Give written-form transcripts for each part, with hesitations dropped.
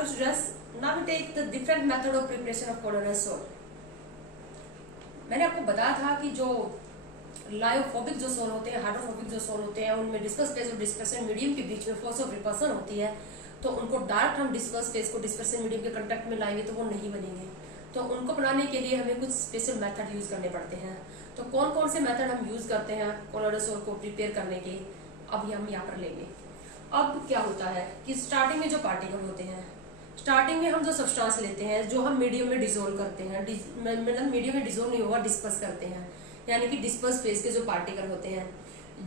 Hello students, now we take the different method of preparation of colloidal salt. मैंने आपको बताया था कि जो लायोफोबिक जो सोल होते हैं, हाइड्रोफोबिक जो सोल होते हैं, उनमें डिस्पर्स फेज और डिस्पर्सन मीडियम के बीच में फोर्स ऑफ रिपल्सन होती है। तो उनको डायरेक्ट हम डिस्पर्स फेज को डिस्पर्सन मीडियम के कांटेक्ट में लाएंगे तो वो नहीं बनेंगे। तो उनको बनाने के लिए हमें कुछ स्पेशल मेथड यूज करने पड़ते हैं। तो कौन कौन से मेथड हम यूज करते हैं कोलोइडल सोल को प्रिपेयर करने के, अभी हम यहाँ पर लेंगे। अब क्या होता है कि स्टार्टिंग में जो पार्टिकल होते हैं, स्टार्टिंग में हम जो सब्सटेंस लेते हैं जो हम मीडियम में डिसोल्व करते हैं, मतलब मीडियम में डिसोल्व नहीं होगा, डिस्पर्स करते हैं, यानी कि डिस्पर्स फेज के जो पार्टिकल होते हैं,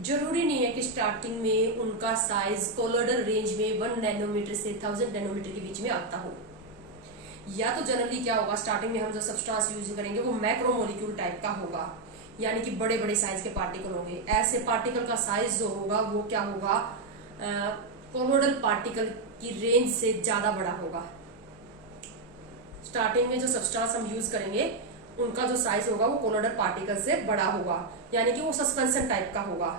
जरूरी नहीं है कि स्टार्टिंग में उनका साइज कोलोइडल रेंज में 1 नैनोमीटर से 1000 नैनोमीटर के बीच में आता हो। या तो जनरली क्या होगा, स्टार्टिंग में हम जो सब्सटेंस यूज करेंगे वो मैक्रोमोलिक्यूल टाइप का होगा, यानी कि बड़े बड़े साइज के पार्टिकल होंगे। ऐसे पार्टिकल का साइज जो होगा वो क्या होगा, कोलोइडल पार्टिकल की रेंज से ज्यादा बड़ा होगा। स्टार्टिंग में जो सब्सटेंस हम यूज करेंगे उनका जो साइज होगा वो कोलोइडल पार्टिकल से बड़ा होगा, यानी कि वो सस्पेंशन टाइप का होगा।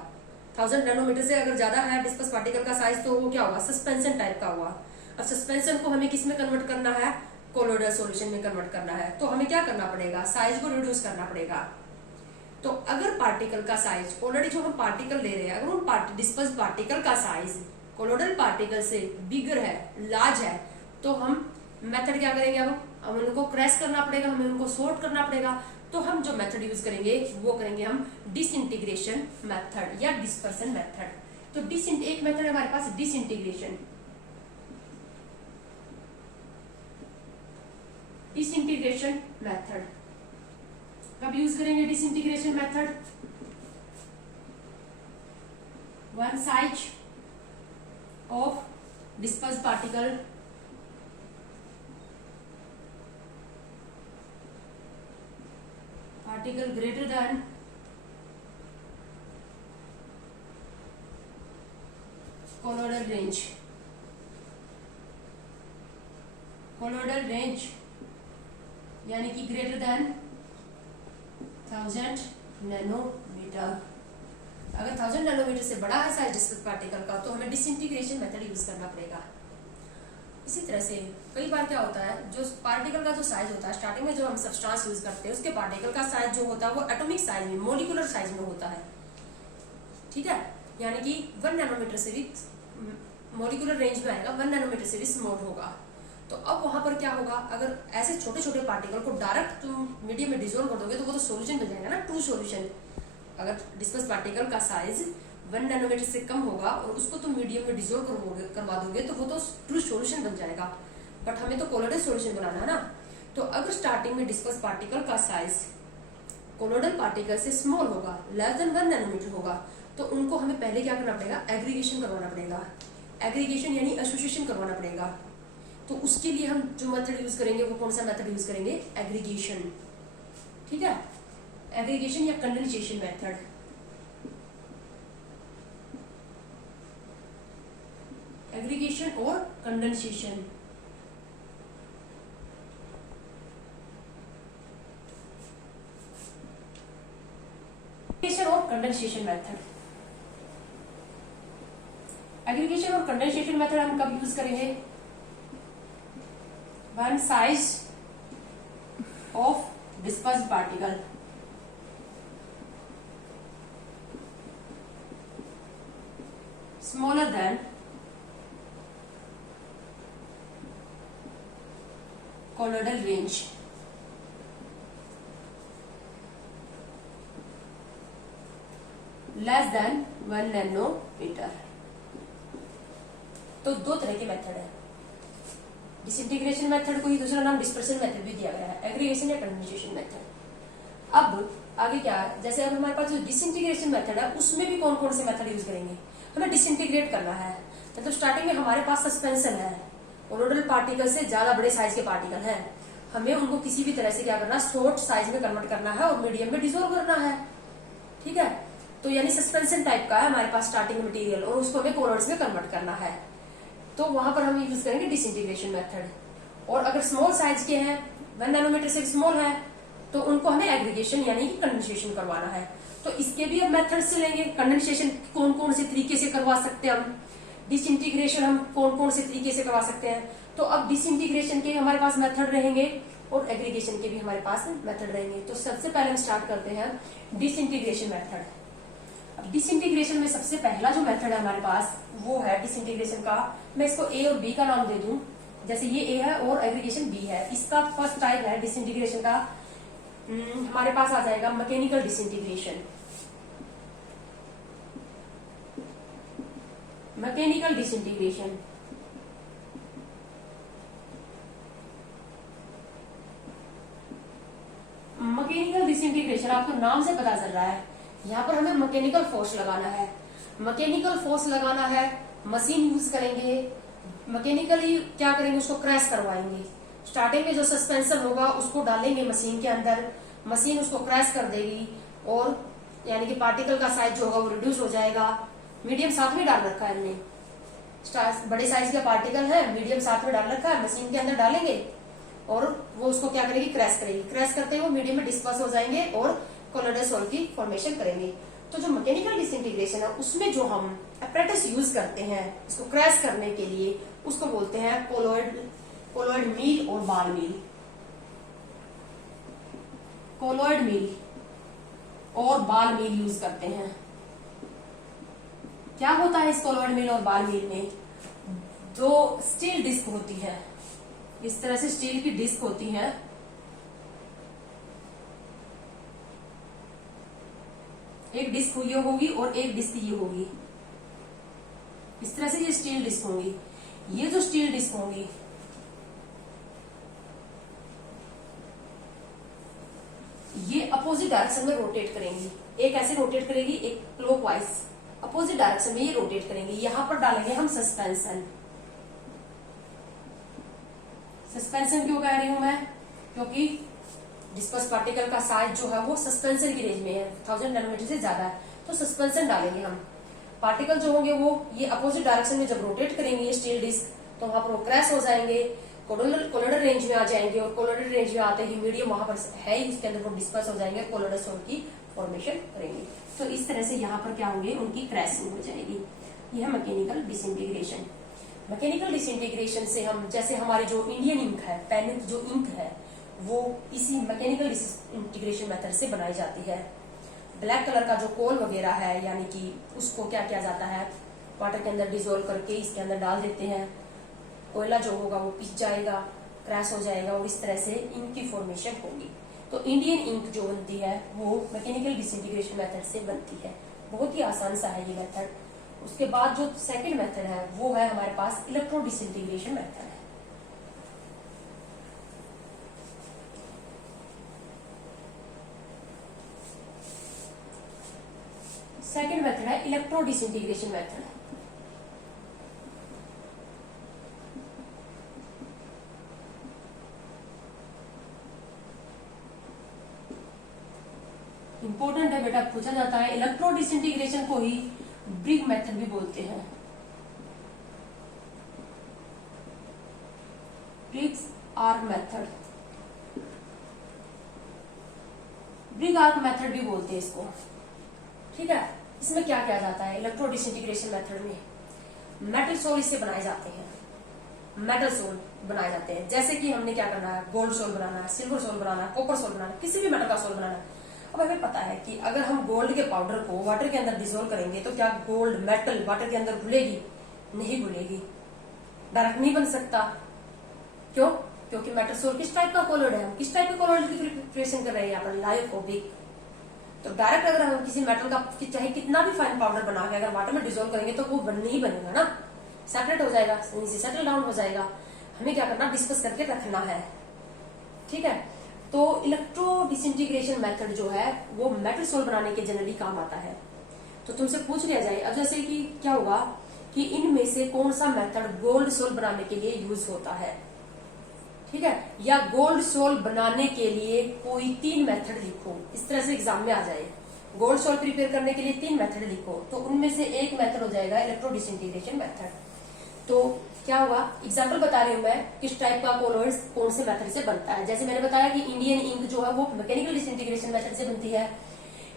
1000 नैनोमीटर से अगर ज्यादा है डिस्पर्स पार्टिकल का साइज तो वो क्या होगा, सस्पेंशन टाइप का होगा। अब सस्पेंशन को हमें किस में कन्वर्ट करना है, कोलोइडल सॉल्यूशन में कन्वर्ट करना है। तो हमें क्या करना पड़ेगा, साइज को रिड्यूस करना पड़ेगा। तो अगर पार्टिकल का साइज ऑलरेडी जो हम पार्टिकल ले रहे हैं, अगर उन डिस्पर्स पार्टिकल का साइज कोलोइडल पार्टिकल से बिगर है, लार्ज है, तो हम मेथड क्या करेंगे, अब हमें उनको क्रैश करना पड़ेगा, हमें उनको सॉर्ट करना पड़ेगा। तो हम जो मेथड यूज करेंगे वो करेंगे हम डिसइंटीग्रेशन मेथड या डिस्पर्सन मेथड। तो एक मेथड है हमारे पास डिसइंटीग्रेशन। डिसइंटीग्रेशन मेथड कब यूज करेंगे disintegration method, one size of dispersed particle greater than colloidal range, यानी कि greater than 1000 नैनोमीटर। अगर 1000 नैनोमीटर से बड़ा है साइज डिस्पर्स पार्टिकल का तो हमें डिसइंटीग्रेशन मेथड यूज करना पड़ेगा। इसी तरह से कई बार क्या होता है, जो पार्टिकल का जो साइज होता है, स्टार्टिंग में जो हम सब्सटेंस यूज करते हैं उसके पार्टिकल का साइज जो होता है वो एटॉमिक साइज में, मोलिकुलर साइज में होता है, ठीक है, यानी कि 1 नैनोमीटर से भी मोलिकुलर रेंज में आएगा, 1 नैनोमीटर से भी स्मॉल होगा। तो अब वहां पर क्या होगा, अगर ऐसे छोटे छोटे पार्टिकल को डायरेक्ट तुम मीडियम में डिसॉल्व कर दोगे तो वो तो सोल्यूशन बन जाएगा ना, ट्रू सोल्यूशन। अगर डिस्पर्स पार्टिकल का साइज 1 नैनोमीटर से कम होगा और उसको तुम मीडियम में डिसॉल्व करवा दोगे तो वो तो ट्रू सॉल्यूशन बन जाएगा। बट हमें तो कोलोइडल सॉल्यूशन बनाना है ना। तो अगर स्टार्टिंग में डिस्पर्स पार्टिकल का साइज कोलोइडल पार्टिकल से स्मॉल होगा, लेस देन 1 नैनोमीटर होगा, तो उनको हमें पहले क्या करना पड़ेगा, एग्रीगेशन करवाना पड़ेगा। एग्रीगेशन यानी एसोसिएशन करवाना पड़ेगा। तो उसके लिए हम जो मेथड यूज करेंगे वो कौन सा मेथड यूज करेंगे, एग्रीगेशन, ठीक है, एग्रीगेशन या कंडेंसेशन मेथड। एग्रीगेशन और कंडेंसेशन, एग्रीगेशन और कंडेंसेशन मेथड। एग्रीगेशन और कंडेंसेशन मेथड हम कब यूज करेंगे, one size of dispersed particle smaller than colloidal range, less than 1 nanometre. तो दो तरह के मेथड है, डिसइंटीग्रेशन मेथड को ही दूसरा नाम डिस्पर्सन मेथड भी दिया गया है, एग्रीगेशन या कंडेंसेशन मेथड। अब आगे क्या है, जैसे अब हमारे पास जो डिसइंटीग्रेशन मेथड है उसमें भी कौन कौन से मेथड यूज करेंगे, हमें डिसइंटीग्रेट करना है। मतलब स्टार्टिंग में हमारे पास सस्पेंशन है, कोलोइडल पार्टिकल से ज्यादा बड़े साइज के पार्टिकल हैं, हमें उनको किसी भी तरह से क्या करना, शॉर्ट साइज में कन्वर्ट करना है और मीडियम में डिसॉल्व करना है, ठीक है। तो यानी सस्पेंशन टाइप का है हमारे पास स्टार्टिंग मटेरियल और उसको हमें कोलोइड्स में कन्वर्ट करना है। तो वहां पर हम यूज करेंगे डिसइंटीग्रेशन मेथड। और अगर स्मॉल साइज के हैं, 1 नैनोमीटर से स्मॉल है, तो उनको हमें एग्रीगेशन यानी कि कंडेंसेशन करवाना है। तो इसके भी अब मेथड्स से लेंगे, कंडेंसेशन कौन कौन से तरीके से करवा सकते हैं हम, डिसइंटीग्रेशन हम कौन कौन से तरीके से करवा सकते हैं। तो अब डिसइंटीग्रेशन के हमारे पास मेथड रहेंगे और एग्रीगेशन के भी हमारे पास मेथड रहेंगे। तो सबसे पहले हम स्टार्ट करते हैं डिसइंटीग्रेशन मेथड। अब डिसइंटीग्रेशन में सबसे पहला जो मेथड है हमारे पास वो है डिसइंटीग्रेशन का, मैं इसको ए और बी का नाम दे दूं, जैसे ये ए है और एग्रीगेशन बी है। इसका फर्स्ट टाइप है डिसइंटीग्रेशन का, हमारे पास आ जाएगा mechanical disintegration. Mechanical disintegration mechanical disintegration आपको नाम से पता चल रहा है, यहाँ पर हमें मैकेनिकल फोर्स लगाना है। मैकेनिकल फोर्स लगाना है, मशीन यूज करेंगे, मैकेनिकली क्या करेंगे, उसको क्रैश करवाएंगे। स्टार्टिंग में जो सस्पेंशन होगा उसको डालेंगे मशीन के अंदर, मशीन उसको क्रैश कर देगी और यानी कि पार्टिकल का साइज जो होगा वो रिड्यूस हो जाएगा। मीडियम साथ में डाल रखा है हमने, बड़े साइज का पार्टिकल है, मीडियम साथ में डाल रखा है, मशीन के अंदर डालेंगे और वो उसको क्या करेगी, क्रैश करेगी। क्रैश करते हुए मीडियम में डिस्पर्स हो जाएंगे और कोलोइडल सॉल्ट की फॉर्मेशन करेंगे। तो जो मैकेनिकल डिसइंटीग्रेशन है उसमें जो हम अपरेटस यूज करते हैं इसको क्रैश करने के लिए, उसको बोलते हैं कोलोइड मील और बाल मील। कोलोइड मील और बाल मील यूज करते हैं। क्या होता है इस कोलोइड मील और बाल मील में, जो स्टील डिस्क होती है, इस तरह से स्टील की डिस्क होती है, एक डिस्क ये होगी और एक डिस्क ये होगी। इस तरह से ये स्टील डिस्क होंगी। ये जो स्टील डिस्क होंगी ये अपोजिट डायरेक्शन में रोटेट करेंगी। एक ऐसे रोटेट करेगी, एक क्लॉकवाइज अपोजिट डायरेक्शन में ये रोटेट करेंगे। यहां पर डालेंगे हम सस्पेंशन। सस्पेंशन क्यों कह रही हूं मैं, क्योंकि डिस्पर्स पार्टिकल का साइज जो है वो सस्पेंशन की रेंज में है, 1000 नैनोमीटर से ज्यादा है, तो सस्पेंशन डालेंगे हम। पार्टिकल जो होंगे वो ये अपोजिट डायरेक्शन में जब रोटेट करेंगे स्टील डिस्क, तो वहां पर वो क्रैश हो जाएंगे, कोलोइडल रेंज में आ जाएंगे और कोलोइडल रेंज में आते ही मीडियम वहां पर है ही, उसके अंदर वो डिस्पर्स हो जाएंगे, कोलोइडल सॉल्ट की फॉर्मेशन करेंगे। तो इस तरह से यहाँ पर क्या होंगे, उनकी क्रैशिंग हो जाएगी। यह मैकेनिकल डिसइंटीग्रेशन। मैकेनिकल डिसइंटीग्रेशन से हम, जैसे हमारी जो इंडियन इंक है, पेन जो इंक है, वो इसी मैकेनिकल डिसइंटीग्रेशन मेथड से बनाई जाती है। ब्लैक कलर का जो कोल वगैरह है, यानी कि उसको क्या किया जाता है, वाटर के अंदर डिजोल्व करके इसके अंदर डाल देते हैं। कोयला जो होगा वो पिस जाएगा, क्रैश हो जाएगा और इस तरह से इंक की फॉर्मेशन होगी। तो इंडियन इंक जो बनती है वो मैकेनिकल डिसइंटीग्रेशन मेथड से बनती है। बहुत ही आसान सा है ये मेथड। उसके बाद जो सेकंड मेथड है वो है हमारे पास इलेक्ट्रो डिसइंटीग्रेशन मेथड है। सेकंड मेथड है इलेक्ट्रो डिसइंटीग्रेशन मेथड। इंपॉर्टेंट है बेटा, पूछा जाता है। इलेक्ट्रो डिसइंटीग्रेशन को ही ब्रिग मेथड भी बोलते हैं, Bredig's arc method, Bredig arc method भी बोलते हैं इसको। ठीक है, इसमें क्या किया जाता है इलेक्ट्रो डिसइंटीग्रेशन मेथड में, मेटल सोल इससे बनाए जाते हैं, मेटल सोल बनाए जाते हैं। जैसे कि हमने क्या करना है, गोल्ड सोल बनाना है, सिल्वर सोल बनाना है, कॉपर सोल बनाना है, किसी भी मेटल का सोल बनाना है। अब हमें पता है कि अगर हम गोल्ड के पाउडर को वाटर के अंदर डिसोल्व करेंगे तो क्या गोल्ड मेटल वाटर के अंदर घुलेगी? नहीं घुलेगी, डायरेक्ट नहीं बन सकता। क्यों? क्योंकि मेटल सोल किस टाइप का कोलोइड है, हम किस टाइप के कोलोइड की प्रिपरेशन कर रहे हैं यहाँ पर, लायोफोबिक। तो डायरेक्ट अगर हम किसी मेटल का चाहे कितना भी फाइन पाउडर बना के अगर वाटर में डिसोल्व करेंगे तो वो नहीं बनेगा ना, सेपरेट हो जाएगा, सेटल डाउन हो जाएगा। हमें क्या करना, डिस्कस करके रखना है। ठीक है, तो इलेक्ट्रो डिसइंटीग्रेशन मेथड जो है वो मेटल सोल बनाने के जनरली काम आता है। तो तुमसे पूछ लिया जाए अब, जैसे कि क्या होगा कि इनमें से कौन सा मेथड गोल्ड सोल बनाने के लिए यूज होता है, ठीक है, या गोल्ड सोल बनाने के लिए कोई 3 मेथड लिखो, इस तरह से एग्जाम में आ जाए। गोल्ड सोल प्रिपेयर करने के लिए 3 मेथड लिखो, तो उनमें से एक मेथड हो जाएगा इलेक्ट्रो डिसइंटीग्रेशन मेथड। तो क्या होगा, एग्जाम्पल बता रही हूँ मैं किस टाइप का कोलोइड कौन से मेथड से बनता है। जैसे मैंने बताया कि इंडियन इंक जो है वो मैकेनिकल डिसइंटीग्रेशन मेथड से बनती है।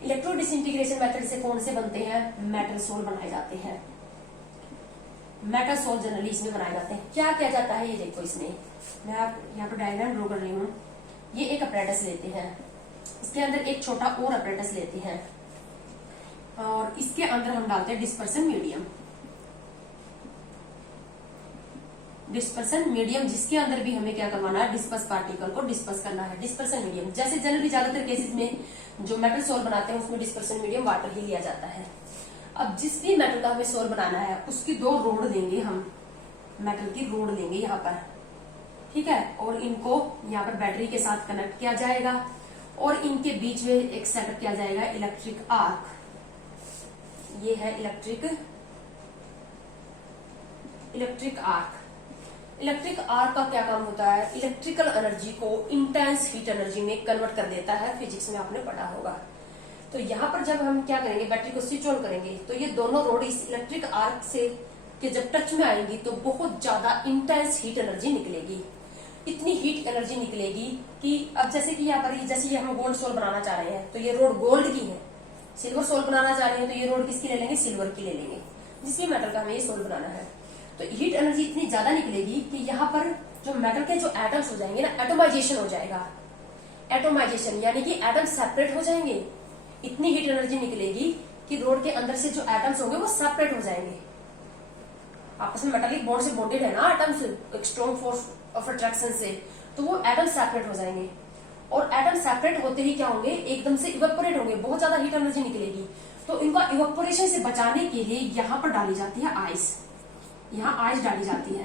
इलेक्ट्रो डिसइंटीग्रेशन मेथड से कौन से बनते हैं, मेटल सोल बनाए जाते हैं। मेटल सोल जनरली इसमें बनाए जाते हैं। क्या किया जाता है ये देखो, इसमें मैं आप यहाँ पर डायग्राम ड्रॉ कर रही हूँ। ये एक अपरेटस लेते हैं, इसके अंदर एक छोटा और अपरेटस लेते हैं और इसके अंदर हम डालते हैं डिस्पर्सन मीडियम। डिस्पर्सन मीडियम जिसके अंदर भी हमें क्या करवाना है, डिस्पर्स पार्टिकल को डिस्पर्स करना है। डिस्पर्सन मीडियम जैसे जनरली ज्यादातर केसेस में जो मेटल सोल बनाते हैं उसमें डिस्पर्सन मीडियम वाटर ही लिया जाता है। अब जिस भी मेटल का हमें सोल बनाना है उसकी 2 रोड देंगे हम, मेटल की रोड लेंगे यहाँ पर, ठीक है, और इनको यहाँ पर बैटरी के साथ कनेक्ट किया जाएगा और इनके बीच में एक सेटअप किया जाएगा इलेक्ट्रिक आर्क। ये है इलेक्ट्रिक आर्क। इलेक्ट्रिक आर्क का क्या काम होता है, इलेक्ट्रिकल एनर्जी को इंटेंस हीट एनर्जी में कन्वर्ट कर देता है। फिजिक्स में आपने पढ़ा होगा। तो यहाँ पर जब हम क्या करेंगे, बैटरी को स्विच ऑन करेंगे तो ये दोनों रोड इस इलेक्ट्रिक आर्क से के जब टच में आएंगी तो बहुत ज्यादा इंटेंस हीट एनर्जी निकलेगी। इतनी हीट एनर्जी निकलेगी कि अब जैसे कि यहाँ पर जैसे ये हम गोल्ड सोल बनाना चाह रहे हैं तो ये रोड गोल्ड की है, सिल्वर सोल बनाना चाह रहे हैं तो ये रोड किसकी ले लेंगे, सिल्वर की ले लेंगे, जिस भी मेटल का हमें ये सोल बनाना है। तो हीट एनर्जी इतनी ज्यादा निकलेगी कि यहाँ पर जो मेटल के जो एटम्स हो जाएंगे ना, एटोमाइजेशन हो जाएगा। एटोमाइजेशन यानी कि एटम सेपरेट हो जाएंगे। इतनी हीट एनर्जी निकलेगी कि रोड के अंदर से जो एटम्स होंगे वो सेपरेट हो जाएंगे। आपस में मेटालिक बॉन्ड से बॉन्डेड है ना एटम्स, एक स्ट्रॉन्ग फोर्स ऑफ अट्रैक्शन से, तो वो एटम सेपरेट हो जाएंगे। और एटम सेपरेट होते ही क्या होंगे, एकदम से इवेपोरेट होंगे, बहुत ज्यादा हीट एनर्जी निकलेगी। तो इनका इवेपोरेशन से बचाने के लिए यहाँ पर डाली जाती है आइस। यहाँ आइस डाली जाती है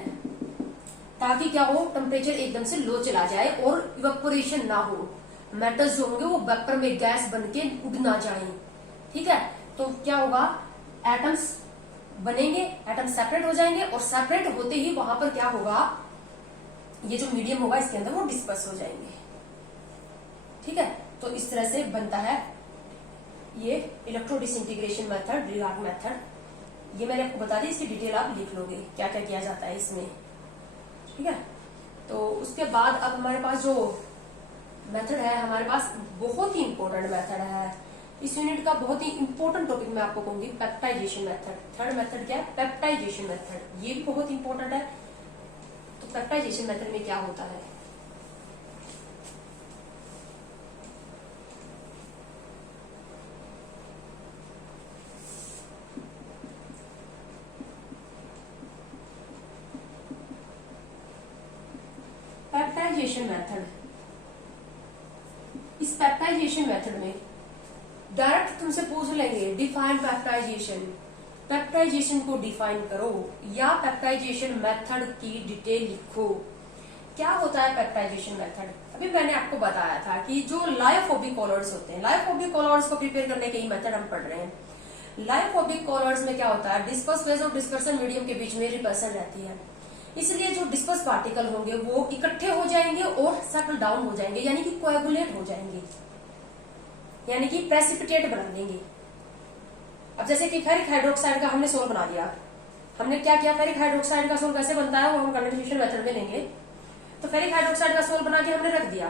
ताकि क्या हो, टेम्परेचर एकदम से लो चला जाए और इवेपोरेशन ना हो, मेटल्स जो होंगे वो वेपर में गैस बन के उड़ ना जाए। ठीक है, तो क्या होगा, एटम्स बनेंगे, एटम सेपरेट हो जाएंगे और सेपरेट होते ही वहां पर क्या होगा, ये जो मीडियम होगा इसके अंदर वो डिस्पर्स हो जाएंगे। ठीक है, तो इस तरह से बनता है ये electro disintegration method, regard method. ये मैंने आपको बता दी, इसकी डिटेल आप लिख लोगे क्या क्या किया जाता है इसमें। ठीक है, तो उसके बाद अब हमारे पास जो मेथड है, हमारे पास बहुत ही इंपॉर्टेंट मेथड है इस यूनिट का, बहुत ही इंपॉर्टेंट टॉपिक मैं आपको कहूंगी, पेप्टाइजेशन मेथड। थर्ड मेथड क्या है, पेप्टाइजेशन मेथड। ये भी बहुत इंपॉर्टेंट है। तो पेप्टाइजेशन मेथड में क्या होता है, पेप्टाइजेशन मेथड, इस पेप्टाइजेशन मेथड में डायरेक्ट तुमसे पूछ लेंगे डिफाइन पेप्टाइजेशन, पेप्टाइजेशन को डिफाइन करो या पेप्टाइजेशन मेथड की डिटेल लिखो। क्या होता है पेप्टाइजेशन मेथड, अभी मैंने आपको बताया था कि जो लायोफोबिक कॉलर्स होते हैं, लायोफोबिक कॉलर्स को प्रिपेयर करने के ही मेथड हम पढ़ रहे हैं। लायोफोबिक कॉलर्स में क्या होता है, डिस्पर्स फेज और डिस्पर्सन मीडियम के बीच में रिपल्सन रहती है, इसलिए जो डिस्पर्स पार्टिकल होंगे वो इकट्ठे हो जाएंगे और सेटल डाउन हो जाएंगे, यानी कि कोएगुलेट हो जाएंगे, यानी कि प्रेसिपिटेट बना देंगे। अब जैसे कि फेरिक हाइड्रोक्साइड का हमने सोल बना दिया, हमने क्या किया, फेरिक हाइड्रोक्साइड का सोल कैसे बनता है वो हम कंडेंसेशन मेथड में लेंगे। तो फेरिक हाइड्रोक्साइड का सोल बना के हमने रख दिया।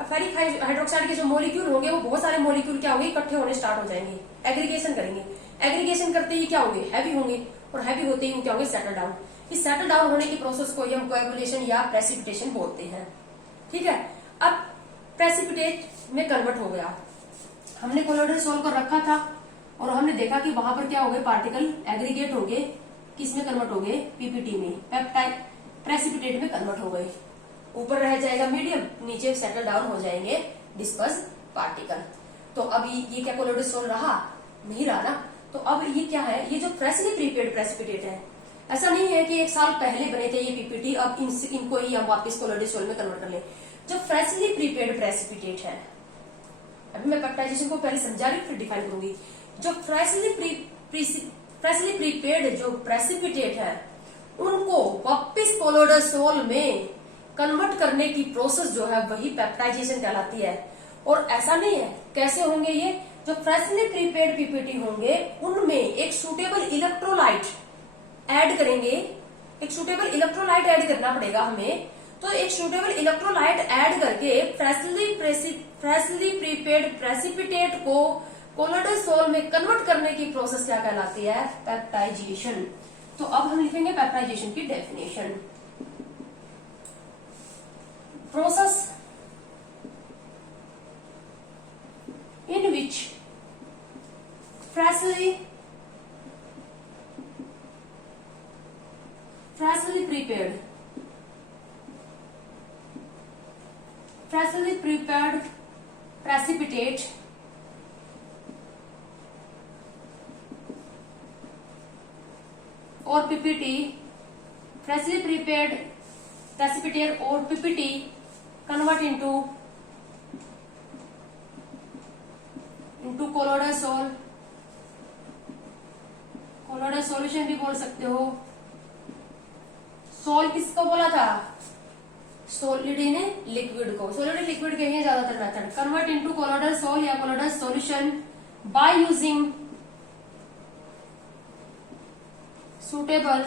अब फेरिक हाइड्रोक्साइड के जो मॉलिक्यूल होंगे वो बहुत सारे मॉलिक्यूल क्या होंगे, इकट्ठे होने स्टार्ट हो जाएंगे, एग्रीगेशन करेंगे। एग्रीगेशन करते ही क्या होंगे, हैवी होंगे, और हैवी होते ही क्या होंगे, सेटल डाउन। इस सेटल डाउन होने की प्रोसेस को हम कोएगुलेशन या प्रेसिपिटेशन बोलते हैं। ठीक है, अब प्रेसिपिटेट में कन्वर्ट हो गया, हमने कोलोइडल सोल को रखा था और हमने देखा कि वहां पर क्या हो गए, पार्टिकल एग्रीगेट हो गए, किस में कन्वर्ट हो गए, पीपीटी में, पेप्टाइड प्रेसिपिटेट में कन्वर्ट हो गए। ऊपर रह जाएगा मीडियम, नीचे सेटल डाउन हो जाएंगे डिस्पर्स पार्टिकल। तो अब ये क्या कोलोइडल सोल रहा, नहीं रहा ना। तो अब ये क्या है, ये जो फ्रेशली प्रीपेयर्ड प्रेसिपिटेट है, ऐसा नहीं है कि 1 साल पहले बने थे ये पीपीटी, अब इनको ही हम वापस कोलोइडल सोल में कन्वर्ट कर ले। जो फ्रेशली प्रीपेयर्ड प्रेसिपिटेट है, अभी मैं पेप्टाइजेशन को पहले समझा रही हूँ फिर डिफाइन करूंगी। जो फ्रेशली प्रीपेयर्ड जो प्रेसिपिटेट है उनको वापस कोलोइडल सोल में कन्वर्ट करने की प्रोसेस जो है वही पेप्टाइजेशन कहलाती है। और ऐसा नहीं है, कैसे होंगे ये, जो फ्रेशली प्रीपेयर्ड पीपीटी होंगे उनमें एक सूटेबल इलेक्ट्रोलाइट ऐड करेंगे, एक सूटेबल इलेक्ट्रोलाइट ऐड करना पड़ेगा हमें। तो एक सूटेबल इलेक्ट्रोलाइट ऐड करके फ्रेशली प्रीपेयर्ड प्रेसिपिटेट को कोलोइडल सोल में कन्वर्ट करने की प्रोसेस क्या कहलाती है, पेप्टाइजेशन। तो अब हम लिखेंगे पेप्टाइजेशन की definition. Process in which freshly prepared precipitate or PPT, freshly prepared precipitate or PPT convert into colloidal sol, colloidal solution भी बोल सकते हो। सोल किसको बोला था? सॉलिड इन लिक्विड को, सॉलिड इन लिक्विड के ही ज्यादातर method. Convert into colloidal sol या colloidal solution by using suitable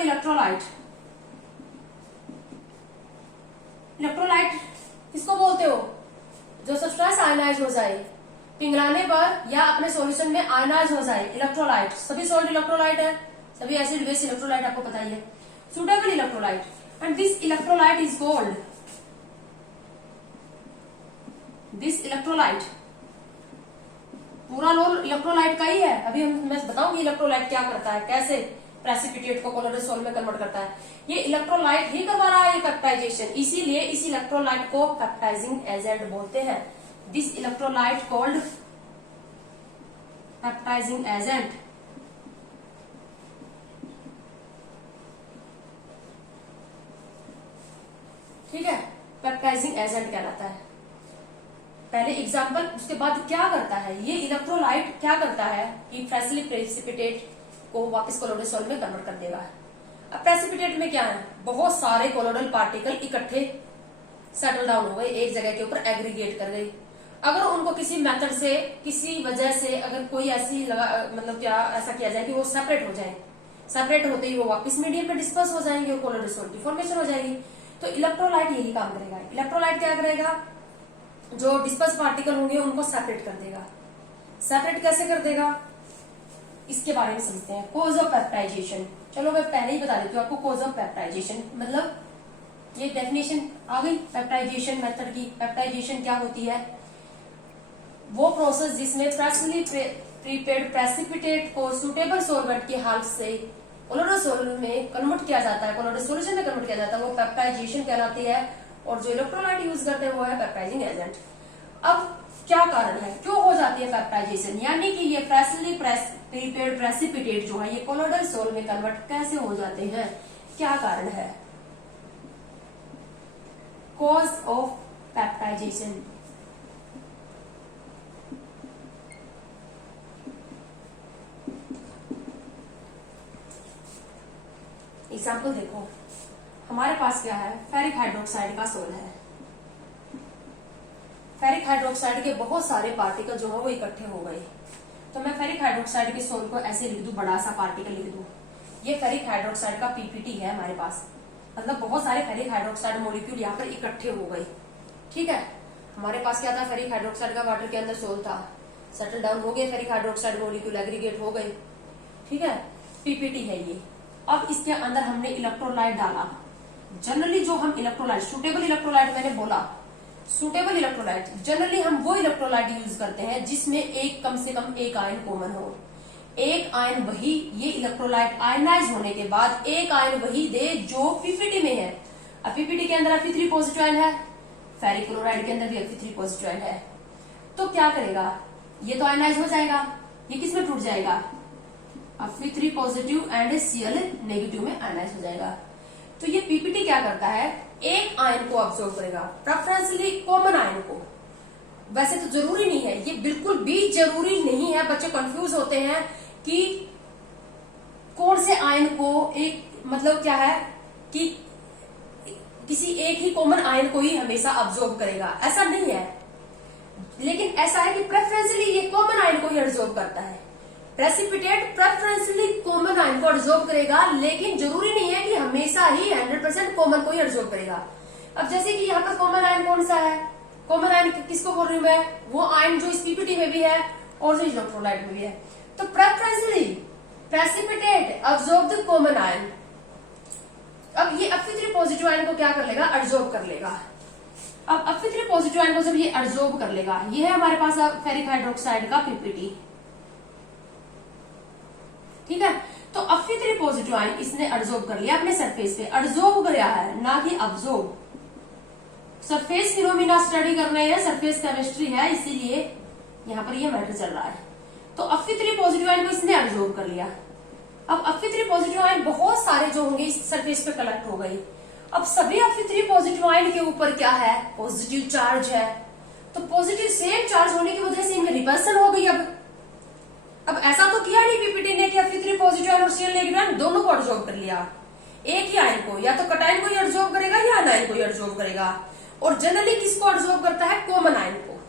electrolyte. Electrolyte किसको बोलते हो? जो सब्सटेंस आयनाइज हो जाए, पिघलाने पर या अपने सॉल्यूशन में आयनाइज हो जाए, इलेक्ट्रोलाइट। सभी सॉल्ट इलेक्ट्रोलाइट है, सभी एसिड बेस इलेक्ट्रोलाइट आपको पता ही है। Suitable electrolyte, and this electrolyte is called, this electrolyte पूरा रोल इलेक्ट्रोलाइट का ही है। अभी मैं बताऊंगी इलेक्ट्रोलाइट क्या करता है, कैसे प्रेसिपिटेट को कोलोइडल सोल में कन्वर्ट करता है। ये इलेक्ट्रोलाइट ही करवा रहा है ये पेप्टाइजेशन, इसीलिए इस इलेक्ट्रोलाइट को पेप्टाइजिंग एजेंट बोलते हैं। This electrolyte called peptising agent. ठीक है, पेप्टाइजिंग एजेंट कहलाता है। पहले एग्जांपल, उसके बाद क्या करता है ये इलेक्ट्रोलाइट, क्या करता है कि फ्रेशली प्रेसिपिटेट को वापस कोलोइडल सोल में कन्वर्ट कर देगा। अब प्रेसिपिटेट में क्या है, बहुत सारे कोलोइडल पार्टिकल इकट्ठे सेटल डाउन हो गए, एक जगह के ऊपर एग्रीगेट कर गए। अगर उनको किसी मेथड से, किसी वजह से अगर कोई ऐसी मतलब क्या ऐसा किया जाए कि वो सेपरेट हो जाए, सेपरेट होते ही वो वापस मीडियम में डिस्पर्स हो जाएंगे और कोलोइडल सोल की फॉर्मेशन हो जाएगी। तो इलेक्ट्रोलाइट यही काम करेगा। इलेक्ट्रोलाइट क्या करेगा, जो डिस्पर्स पार्टिकल होंगे उनको सेपरेट कर देगा। सेपरेट कैसे कर देगा इसके बारे में समझते हैं। कोज ऑफ पेप्टाइजेशन, चलो मैं पहले ही बता देती हूँ आपको। कोज ऑफ पेप्टाइजेशन मतलब ये डेफिनेशन आ गई पेप्टाइजेशन मेथड की। पेप्टाइजेशन क्या होती है, वो प्रोसेस जिसमें फ्रेशली प्रीपेड प्रेसिपिटेट को सुटेबल सॉल्वेंट की हेल्प से कोलोइडल सोल में कन्वर्ट किया जाता है, कोलोइडल सॉल्यूशन में कन्वर्ट किया जाता है, वो पेप्टाइजेशन कहलाती है। और जो इलेक्ट्रोलाइट यूज करते हैं वो है पेप्टाइजिंग एजेंट। अब क्या कारण है, क्यों हो जाती है पेप्टाइजेशन, यानी कि ये फ्रेशली प्रीपेड प्रेसिपिटेट जो है ये कोलोइडल सोल में कन्वर्ट कैसे हो जाते हैं, क्या कारण है? Cause of peptization. एग्जाम्पल देखो, हमारे पास क्या है, फेरिक हाइड्रोक्साइड का सोल है। फेरिक हाइड्रोक्साइड के बहुत सारे पार्टिकल जो है वो इकट्ठे हो गए। तो मैं फेरिक हाइड्रोक्साइड के सोल को ऐसे लिख दूं, बड़ा सा पार्टिकल लिख दूं, ये फेरिक हाइड्रोक्साइड का पीपीटी है हमारे पास। मतलब बहुत सारे फेरिक हाइड्रोक्साइड मॉलिक्यूल यहाँ पर इकट्ठे हो गए। ठीक है, हमारे पास क्या था, फेरिक हाइड्रोक्साइड का वाटर के अंदर सोल था, सेटल डाउन हो गए, फेरिक हाइड्रोक्साइड मॉलिक्यूल एग्रीगेट हो गए। ठीक है, पीपीटी है ये। अब इसके अंदर हमने इलेक्ट्रोलाइट डाला। जनरली जो हम इलेक्ट्रोलाइट, सुटेबल इलेक्ट्रोलाइट मैंने बोला, सुटेबल इलेक्ट्रोलाइट जनरली हम वो इलेक्ट्रोलाइट यूज करते हैं जिसमें एक कम से कम एक आयन कॉमन हो। एक आयन वही, ये इलेक्ट्रोलाइट आयनाइज होने के बाद एक आयन वही दे जो पीपीटी में है। अब पीपीटी के अंदर Fe3 पॉजिटिव आयन है, फेरिक क्लोराइड के अंदर भी Fe3 पॉजिटिव आयन है। तो क्या करेगा, ये तो आयनाइज हो जाएगा, ये किस में टूट जाएगा, Fe3 positive and Cl negative में आयनाइज हो जाएगा। तो ये पीपीटी क्या करता है, एक आयन को ऑब्जर्व करेगा, प्रेफरेंसली कॉमन आयन को। वैसे तो जरूरी नहीं है, ये बिल्कुल भी जरूरी नहीं है। बच्चे कंफ्यूज होते हैं कि कौन से आयन को एक, मतलब क्या है कि किसी एक ही कॉमन आयन को ही हमेशा ऑब्जर्व करेगा, ऐसा नहीं है। लेकिन ऐसा है कि प्रेफरेंसली ये कॉमन आयन को ही ऑब्जर्व करता है। प्रेसिपिटेट प्रेफरेंसली कॉमन आयन को ऑब्जर्व करेगा, लेकिन जरूरी नहीं है कि हमेशा ही 100% कॉमन को ही ऑब्जर्व करेगा। अब जैसे कि यहाँ पर कॉमन आयन कौन सा है, कॉमन आयन किसको बोल रही हूँ मैं, वो आयन जो इस पीपीटी में भी है और जो इलेक्ट्रोलाइट में भी है। तो preferentially precipitate absorb the common ion. अब ये Fe3 पॉजिटिव आयन को क्या कर लेगा, अब्सॉर्ब कर लेगा। अब Fe3 पॉजिटिव आयन को जब ये अब्सॉर्ब कर लेगा, ये है हमारे पास फेरिक हाइड्रोक्साइड का पीपीटी, ठीक है। तो Fe3 पॉजिटिव आयन इसने अब्सॉर्ब कर लिया अपने सरफेस पे, अब्सॉर्ब गया है ना कि अब्सॉर्ब। सरफेस फिनोमिना स्टडी कर रहे हैं, सरफेस केमिस्ट्री है, इसीलिए यहाँ पर ये मैटर चल रहा है। तो Fe3 पॉजिटिव आयन को इसने अब्सॉर्ब कर लिया। अब Fe3 पॉजिटिव आयन बहुत सारे जो होंगे इस सरफेस पे कलेक्ट हो गई। अब सभी Fe3 पॉजिटिव आयन के ऊपर क्या है, पॉजिटिव चार्ज है। तो पॉजिटिव सेम चार्ज होने की वजह से इनमें रिपल्सन हो गई। अब ऐसा तो किया नहीं पीपीटी ने कि Fe3 पॉजिटिव आयन और Cl नेगेटिव आयन दोनों को अब्सॉर्ब कर लिया। एक ही आयन को, या तो कटायन को ही अब्सॉर्ब करेगा या अनायन को ही अब्सॉर्ब करेगा। और जनरली किसको अब्सॉर्ब करता है, कॉमन आयन को।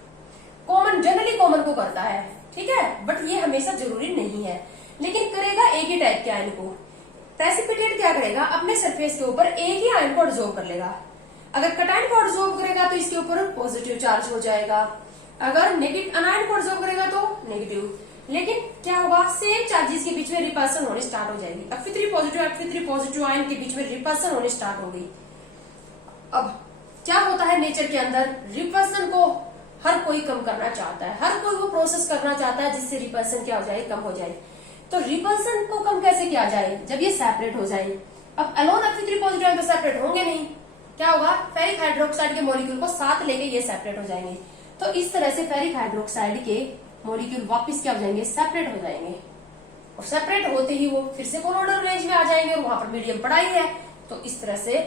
कॉमन जनरली कॉमन को करता है, ठीक है, बट ये हमेशा जरूरी नहीं है। लेकिन करेगा एक ही टाइप के आयन को। प्रेसिपिटेट क्या करेगा, अपने सरफेस के ऊपर एक ही आयन को अब्सॉर्ब कर लेगा। अगर कटायन को अब्सॉर्ब करेगा तो इसके ऊपर पॉजिटिव चार्ज हो जाएगा, अगर नेगेटिव अनायन को अब्सॉर्ब करेगा तो नेगेटिव। लेकिन क्या होगा, सेम चार्जेस के बीच में रिपल्सन होने स्टार्ट हो जाएगी। Fe3 पॉजिटिव आयन के बीच में रिपल्सन होने स्टार्ट हो गई। अब क्या होता है नेचर के अंदर, रिपल्सन को हर कोई कम करना चाहता है, हर कोई वो प्रोसेस करना चाहता है जिससे रिपल्सन क्या हो जाए, कम हो जाए। तो रिपल्सन को कम कैसे किया जाए, जब ये सेपरेट हो जाए। अब अलोन Fe3 पॉजिटिव आयन तो सेपरेट होंगे नहीं, क्या होगा, फेरिक हाइड्रोक्साइड के मॉलिक्यूल को साथ लेके ये सेपरेट हो जाएंगे। तो इस तरह से फेरिक हाइड्रोक्साइड के मॉलिक्यूल वापस क्या हो जाएंगे, सेपरेट हो जाएंगे। और सेपरेट होते ही वो फिर से कोलोइडल रेंज में आ जाएंगे और वहां पर मीडियम पड़ा ही है। तो इस तरह से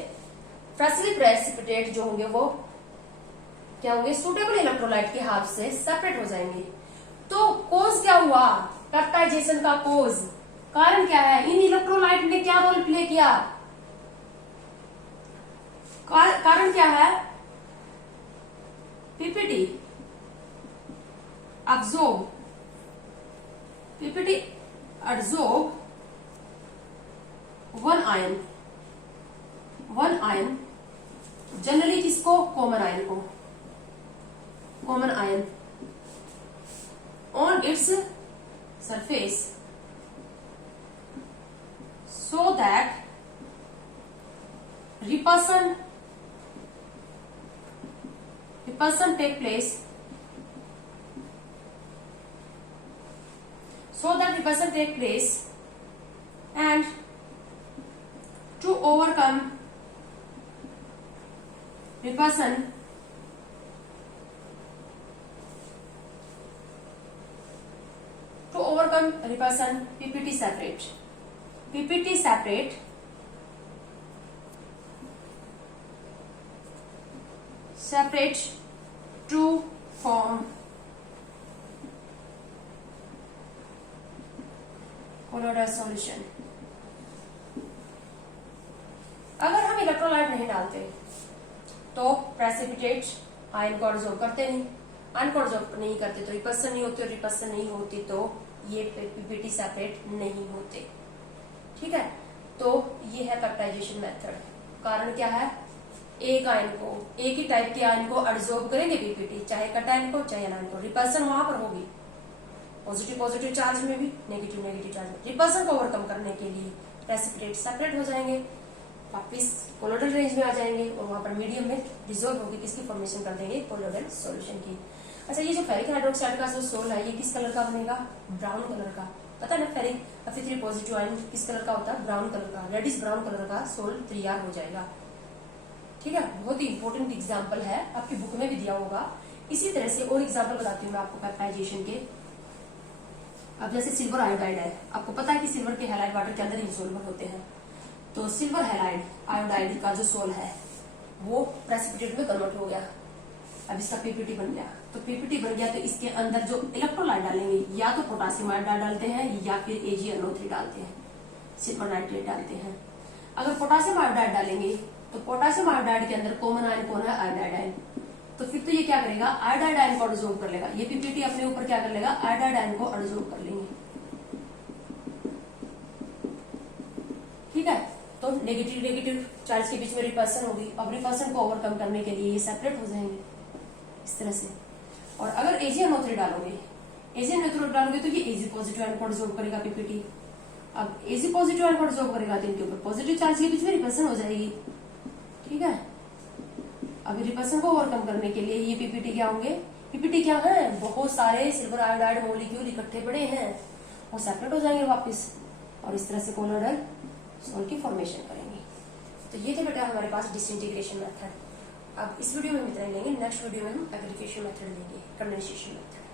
फ्रेशली प्रेसिपिटेट जो होंगे वो क्या होंगे, सुटेबल इलेक्ट्रोलाइट के हाथ से सेपरेट हो जाएंगे। तो कोज क्या हुआ, पेप्टाइजेशन का कोज, कारण क्या है, इन इलेक्ट्रोलाइट ने क्या रोल प्ले किया, कारण क्या है, PPT absorb, PPT absorb one ion, generally किसको, कॉमन आयन को, common ion on it's surface so that repulsion take place, and to overcome repulsion PPT separate to form colloidal solution। अगर हम electrolyte नहीं डालते तो प्रेसिपिटेट आयन को absorb करते नहीं, आयन को अब्सॉर्ब नहीं करते तो रिपल्सन नहीं होती, और रिपल्सन नहीं होती तो ये पीपीटी सेपरेट नहीं होते, ठीक है। तो ये है पेप्टाइजेशन मेथड। कारण क्या है, एक आयन को, एक ही टाइप के आयन को अब्सॉर्ब करेंगे पीपीटी, चाहे कटायन को चाहे अनायन को, रिपल्सन वहां पर होगी, पॉजिटिव चार्ज में भी, नेगेटिव चार्ज में। रिपल्सन को ओवरकम करने के लिए प्रेसिपिटेट सेपरेट हो जाएंगे, वापिस कोलोइडल रेंज में आ जाएंगे और वहां पर मीडियम में डिसॉल्व होगी, किसकी फॉर्मेशन कर देंगे, कोलोइडल सॉल्यूशन की। अच्छा, ये जो फेरिक हाइड्रोक्साइड का जो सोल है ये किस कलर का बनेगा, ब्राउन कलर का। पता है ना, फेरिक Fe3 पॉजिटिव आयन किस कलर का होता है, ब्राउन कलर का, रेडिश ब्राउन कलर का सोल तैयार हो जाएगा, ठीक है। बहुत ही इंपॉर्टेंट एग्जाम्पल है, आपकी बुक में भी दिया होगा। इसी तरह से और एग्जाम्पल बताती हूँ मैं आपको पेप्टाइजेशन के। अब जैसे सिल्वर आयोडाइड है, आपको पता है कि सिल्वर के हैलाइड वाटर के अंदर इंसॉल्युबल होते हैं। तो सिल्वर हैलाइड आयोडाइड का जो सोल है वो प्रेसिपिटेट में कन्वर्ट हो गया, अब इसका पीपीटी बन गया। तो पीपीटी बन गया तो इसके अंदर जो इलेक्ट्रोलाइट डालेंगे, या तो पोटासियम आयोडाइड डालते हैं या फिर AgNO3 डालते हैं, सिल्वर नाइट्रेट डालते हैं। अगर पोटासियम आयोडाइड डालेंगे तो पोटासियम आयोडाइड के अंदर कॉमन आयन कौन है, आयोडाइड आयन। तो फिर तो ये क्या करेगा, आयोडाइड आयन को अब्सॉर्ब कर लेगा। ये पीपीटी अपने ऊपर क्या कर लेगा, आयोडाइड आयन को अब्सॉर्ब कर लेंगे, ठीक है। तो नेगेटिव चार्ज के बीच में रिपल्सन होगी। अब रिपल्सन को ओवरकम करने के लिए ये सेपरेट हो जाएंगे इस तरह से। और अगर AgNO3 डालोगे, एजी नेचुरल डालोगे तो ये एजी पॉजिटिव आयन को एब्जॉर्ब करेगा पीपीटी। अब एजी पॉजिटिव आयन को एब्जॉर्ब करेगा तो इनके ऊपर पॉजिटिव चार्ज के बीच में रिपल्सन हो जाएगी, ठीक है। अब रिपल्सन को ओवरकम करने के लिए ये पीपीटी क्या होंगे, पीपीटी क्या है, बहुत सारे सिल्वर आयोडाइड मॉलिक्यूल इकट्ठे पड़े हैं और सेपरेट हो जाएंगे वापस और इस तरह से कोलोइडल सॉल्ट की फॉर्मेशन करेंगे। तो ये थे बेटा हमारे पास डिसइंटीग्रेशन मेथड। अब इस वीडियो में हम इतना ही लेंगे, नेक्स्ट वीडियो में हम एग्रीगेशन मेथड लेंगे, कंडेंसेशन मेथड।